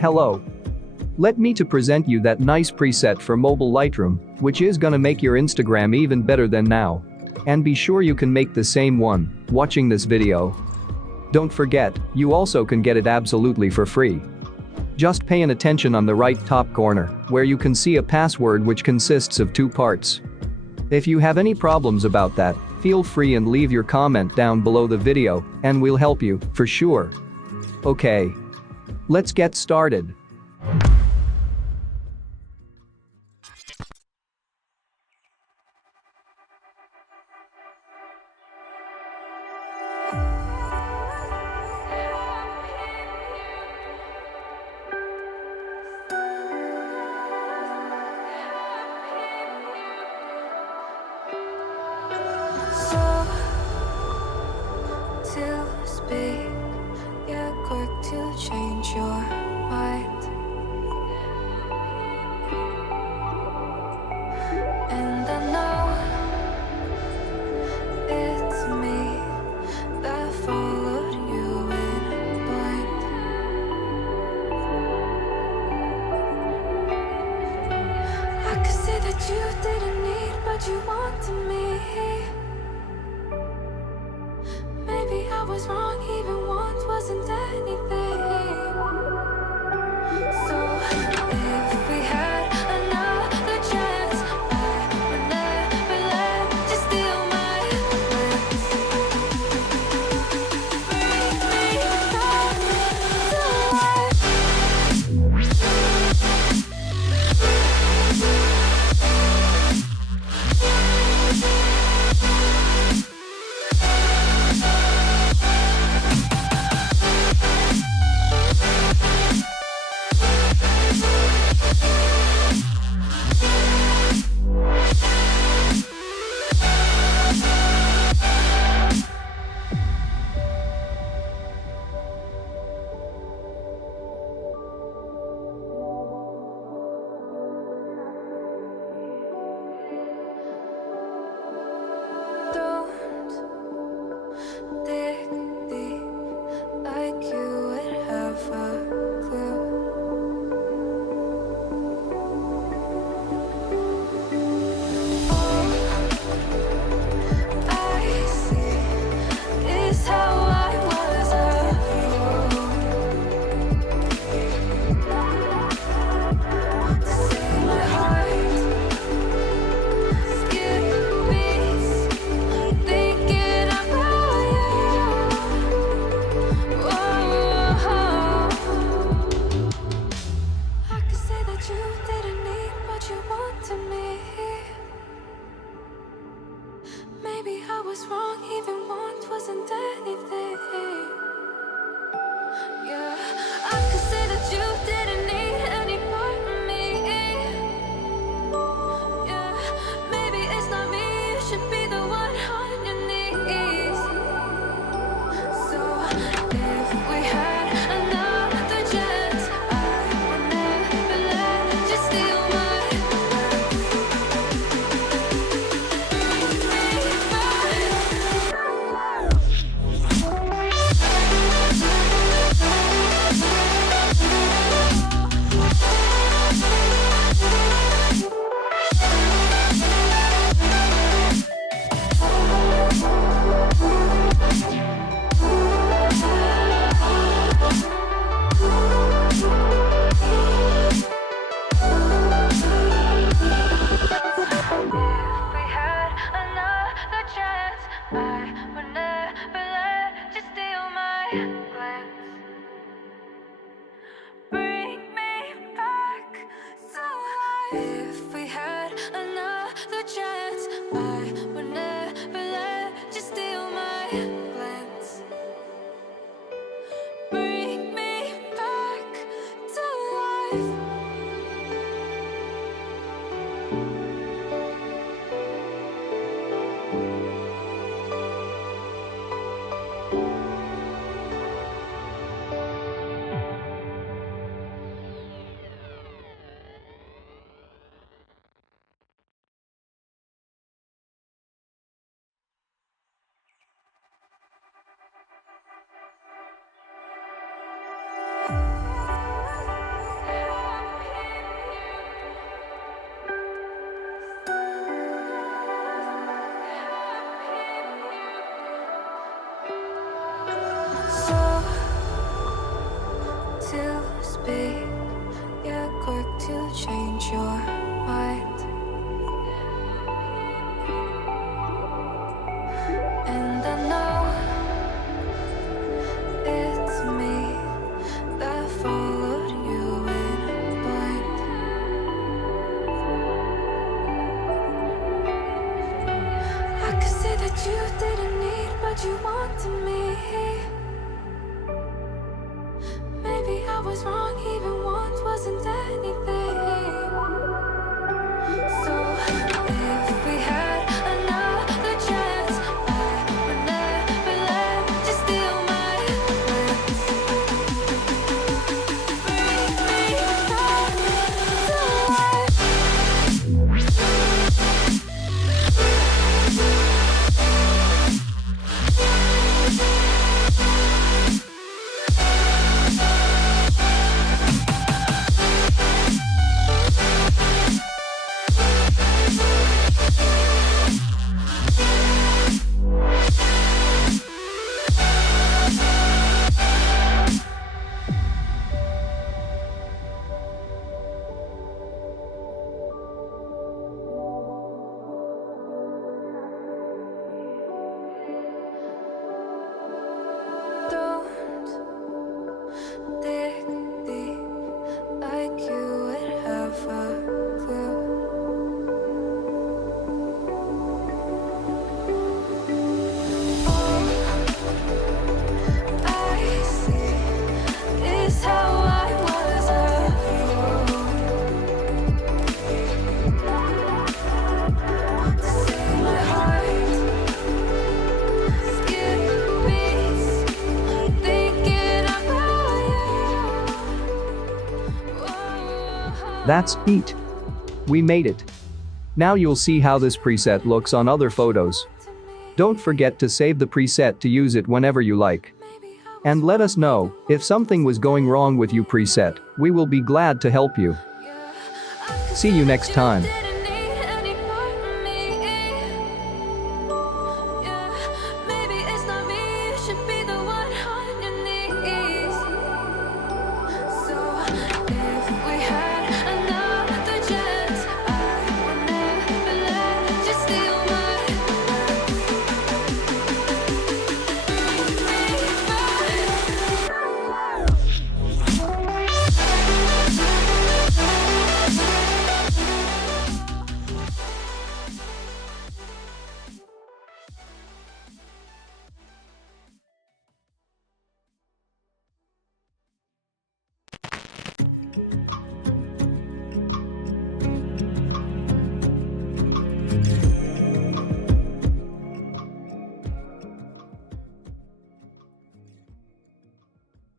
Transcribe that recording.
Hello. Let me to present you that nice preset for mobile Lightroom, which is gonna make your Instagram even better than now. And be sure you can make the same one watching this video. Don't forget, you also can get it absolutely for free. Just pay an attention on the right top corner, where you can see a password which consists of 2 parts. If you have any problems about that, feel free and leave your comment down below the video, and we'll help you, for sure. Okay. Let's get started. To speak, you're quick to change your mind. And I know it's me that followed you in blind. I could say that you didn't need, but you wanted me. Maybe I was wrong, even once wasn't anything. So if we had another chance, I would never let you steal my plans. Bring me back to life. Don't dig deep like you would have a clue. All I see is how I was a fool to see my heart skip beats. Thinking about you. Whoa. I could say that you didn't need, but you wanted me. Maybe I was wrong, even once wasn't anything. Yeah, I could say that you didn't need any part of me. Yeah, maybe it's not me, you should be the one on your knees. So if we had another chance, I would never let you steal my heart. Bring me back. If we had another chance, I would never let you steal my glance. Bring me back to life. If we had another chance, I would never let you steal my glance. Bring me back to life. That's it. We made it. Now you'll see how this preset looks on other photos. Don't forget to save the preset to use it whenever you like. And let us know if something was going wrong with your preset. We will be glad to help you. See you next time.